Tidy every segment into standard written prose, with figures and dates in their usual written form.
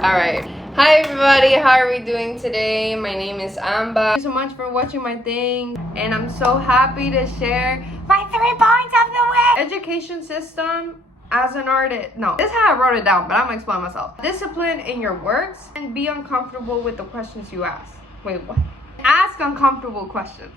Alright. Hi everybody, how are we doing today? My name is Amba. Thank you so much for watching my thing, and I'm so happy to share my 3 points of the week. Education system as an artist. No, this is how I wrote it down, but I'm gonna explain myself. Discipline in your works and be uncomfortable with the questions you ask. Wait, what? Ask uncomfortable questions.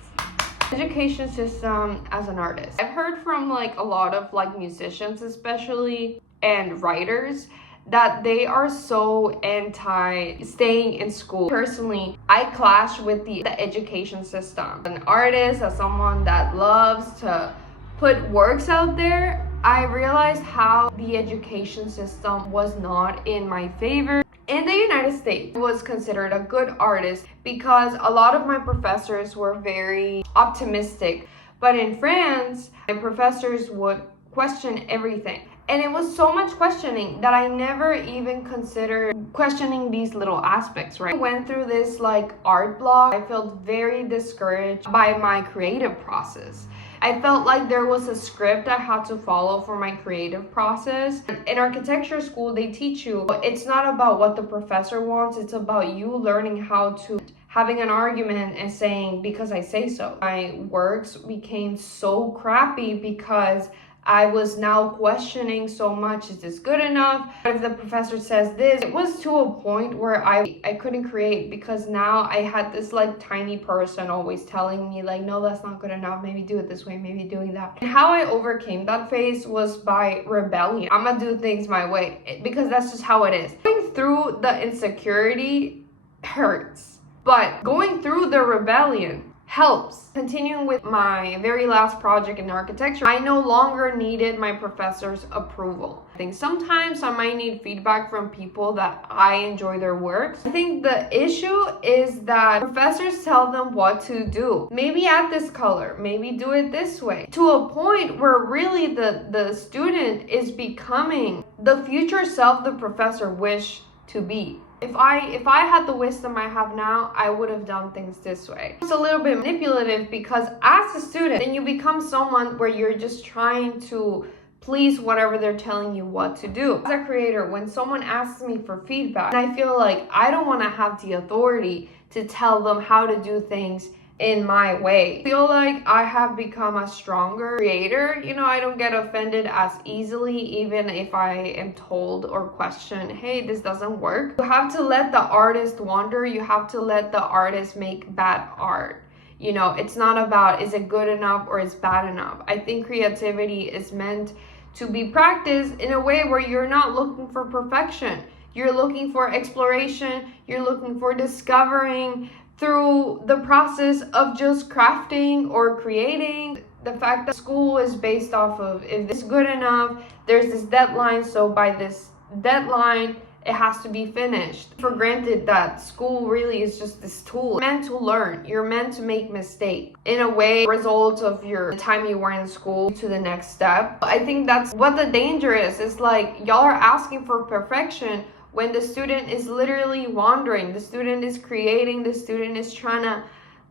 Education system as an artist. I've heard from like a lot of like musicians especially and writers that they are so anti staying in school. Personally, I clash with the education system. An artist, as someone that loves to put works out there, I realized how the education system was not in my favor. In the United States, I was considered a good artist because a lot of my professors were very optimistic. But in France, my professors would question everything. And it was so much questioning that I never even considered questioning these little aspects, right? I went through this like art block. I felt very discouraged by my creative process. I felt like there was a script I had to follow for my creative process. In architecture school, they teach you it's not about what the professor wants, it's about you learning how to having an argument and saying because I say so. My works became so crappy because I was now questioning so much, is this good enough? What if the professor says this? It was to a point where I couldn't create because now I had this like tiny person always telling me like, no, that's not good enough. Maybe do it this way, maybe doing that. And how I overcame that phase was by rebellion. I'm gonna do things my way because that's just how it is. Going through the insecurity hurts, but going through the rebellion helps. Continuing with my very last project in architecture, I no longer needed my professor's approval. I think sometimes I might need feedback from people that I enjoy their works. I think the issue is that professors tell them what to do. Maybe add this color, maybe do it this way. To a point where really the student is becoming the future self the professor wished to be. If I had the wisdom I have now, I would have done things this way. It's a little bit manipulative because as a student, then you become someone where you're just trying to please whatever they're telling you what to do. As a creator, when someone asks me for feedback, I feel like I don't want to have the authority to tell them how to do things in my way. I feel like I have become a stronger creator. You know, I don't get offended as easily even if I am told or questioned, hey, this doesn't work. You have to let the artist wander. You have to let the artist make bad art. You know, it's not about is it good enough or is bad enough. I think creativity is meant to be practiced in a way where you're not looking for perfection. You're looking for exploration. You're looking for discovering through the process of just crafting or creating. The fact that school is based off of if it's good enough, there's this deadline, so by this deadline it has to be finished. For granted that school really is just this tool. You're meant to learn, you're meant to make mistakes. In a way, result of your time you were in school to the next step. I think that's what the danger is. It's like y'all are asking for perfection when the student is literally wandering, the student is creating, the student is trying to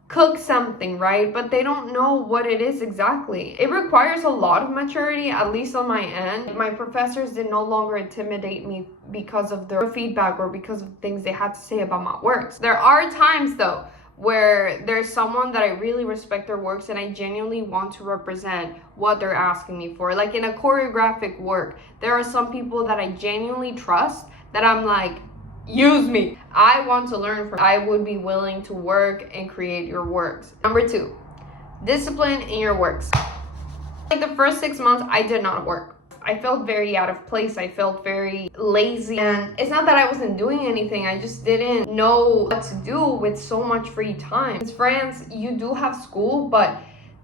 cook something, right? But they don't know what it is exactly. It requires a lot of maturity, at least on my end. My professors did no longer intimidate me because of their feedback or because of things they had to say about my works. There are times though where there's someone that I really respect their works and I genuinely want to represent what they're asking me for. Like in a choreographic work, there are some people that I genuinely trust that I'm like, use me. I want to learn from. I would be willing to work and create your works. Number 2, discipline in your works. Like the first 6 months, I did not work. I felt very out of place. I felt very lazy. And it's not that I wasn't doing anything. I just didn't know what to do with so much free time. In France, you do have school, but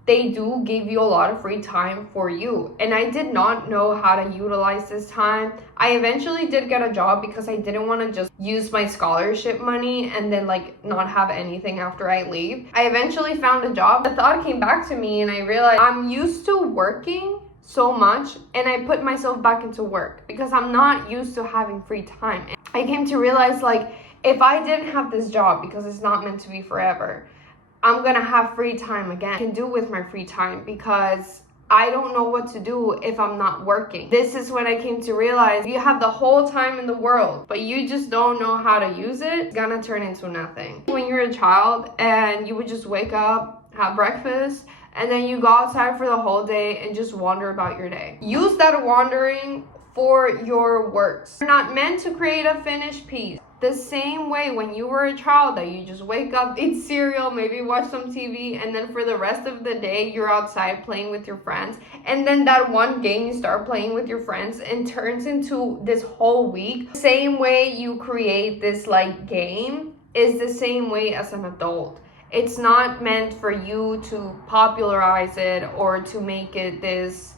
they do give you a lot of free time for you. And I did not know how to utilize this time. I eventually did get a job because I didn't want to just use my scholarship money and then like not have anything after I leave. I eventually found a job. The thought came back to me and I realized I'm used to working so much and I put myself back into work because I'm not used to having free time. And I came to realize like if I didn't have this job because it's not meant to be forever, I'm gonna have free time again. I can do with my free time because I don't know what to do if I'm not working. This is when I came to realize you have the whole time in the world, but you just don't know how to use it, it's gonna turn into nothing. When you're a child and you would just wake up, have breakfast, and then you go outside for the whole day and just wander about your day. Use that wandering for your works. You're not meant to create a finished piece. The same way when you were a child that you just wake up, eat cereal, maybe watch some TV, and then for the rest of the day you're outside playing with your friends, and then that one game you start playing with your friends and turns into this whole week. Same way you create this like game is the same way as an adult. It's not meant for you to popularize it or to make it this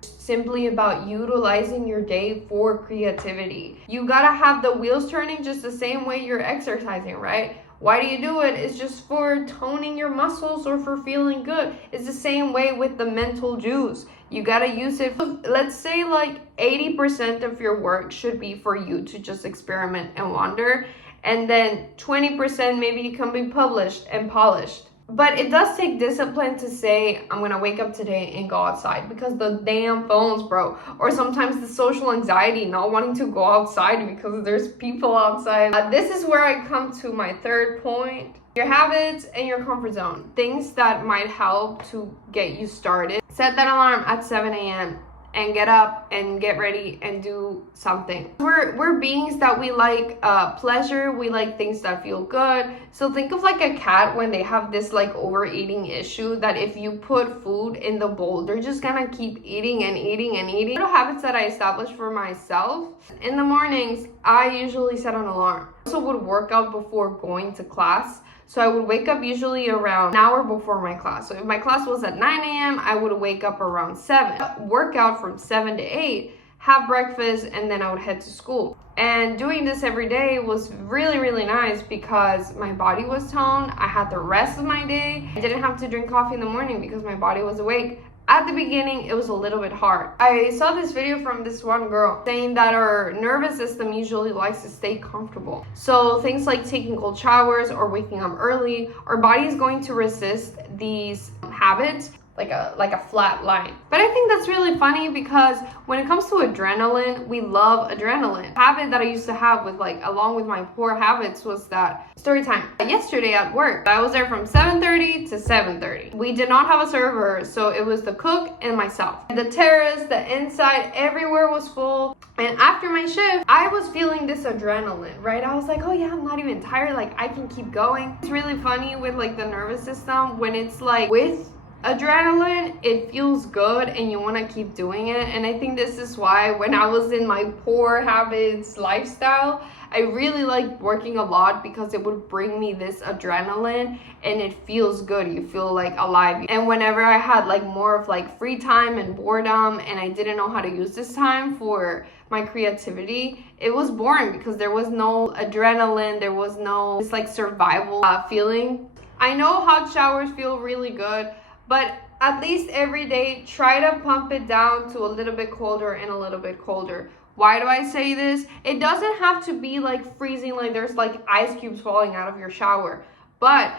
simply about utilizing your day for creativity. You gotta have the wheels turning just the same way you're exercising, right? Why do you do it? It's just for toning your muscles or for feeling good. It's the same way with the mental juice. You gotta use it. Let's say like 80% of your work should be for you to just experiment and wander, and then 20% maybe can be published and polished. But it does take discipline to say, I'm gonna wake up today and go outside, because the damn phones, bro. Or sometimes the social anxiety, not wanting to go outside because there's people outside. This is where I come to my third point. Your habits and your comfort zone. Things that might help to get you started. Set that alarm at 7 a.m. and get up and get ready and do something. We're beings that we like pleasure, we like things that feel good. So think of like a cat when they have this like overeating issue, that if you put food in the bowl, they're just gonna keep eating and eating and eating. Little habits that I established for myself. In the mornings, I usually set an alarm. I also would work out before going to class. So I would wake up usually around an hour before my class. So if my class was at 9 a.m., I would wake up around 7. Work out from 7 to 8, have breakfast, and then I would head to school. And doing this every day was really, really nice because my body was toned. I had the rest of my day. I didn't have to drink coffee in the morning because my body was awake. At the beginning, it was a little bit hard. I saw this video from this one girl saying that our nervous system usually likes to stay comfortable. So things like taking cold showers or waking up early, our body is going to resist these habits like a flat line. But I think that's really funny because when it comes to adrenaline, we love adrenaline. A habit that I used to have with along with my poor habits was that story time. Yesterday at work, I was there from 7:30 to 7:30. We did not have a server, so it was the cook and myself. The terrace, the inside, everywhere was full. And after my shift, I was feeling this adrenaline, right? I was like, oh yeah, I'm not even tired. Like I can keep going. It's really funny with the nervous system when it's with adrenaline, it feels good and you want to keep doing it. And I think this is why when I was in my poor habits lifestyle, I really liked working a lot because it would bring me this adrenaline and it feels good. You feel alive. And whenever I had more of free time and boredom and I didn't know how to use this time for my creativity, it was boring because there was no adrenaline, there was no survival feeling. I know hot showers feel really good, but at least every day, try to pump it down to a little bit colder and a little bit colder. Why do I say this? It doesn't have to be freezing, there's ice cubes falling out of your shower, but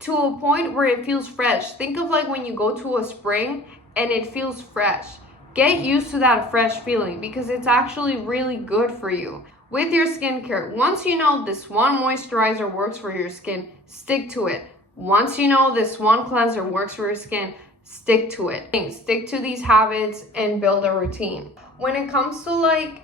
to a point where it feels fresh. Think of when you go to a spring and it feels fresh. Get used to that fresh feeling because it's actually really good for you. With your skincare, once you know this one moisturizer works for your skin, stick to it. Once you know this one cleanser works for your skin, stick to it. Stick to these habits and build a routine. When it comes to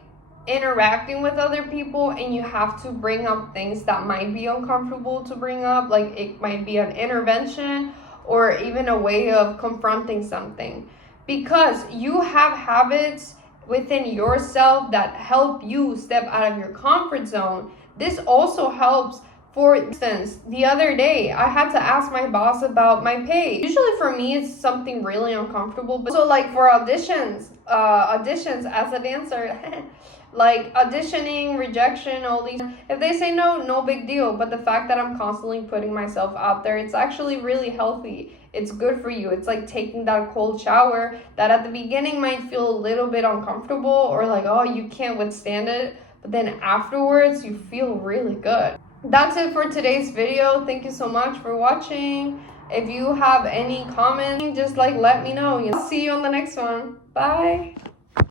interacting with other people and you have to bring up things that might be uncomfortable to bring up, it might be an intervention or even a way of confronting something, because you have habits within yourself that help you step out of your comfort zone. This also helps. For instance, the other day, I had to ask my boss about my pay. Usually for me, it's something really uncomfortable. But so for auditions as a dancer, auditioning, rejection, all these, if they say no, no big deal. But the fact that I'm constantly putting myself out there, it's actually really healthy. It's good for you. It's taking that cold shower that at the beginning might feel a little bit uncomfortable or oh, you can't withstand it. But then afterwards, you feel really good. That's it for today's video. Thank you so much for watching. If you have any comments, just like let me know. See you on the next one. Bye.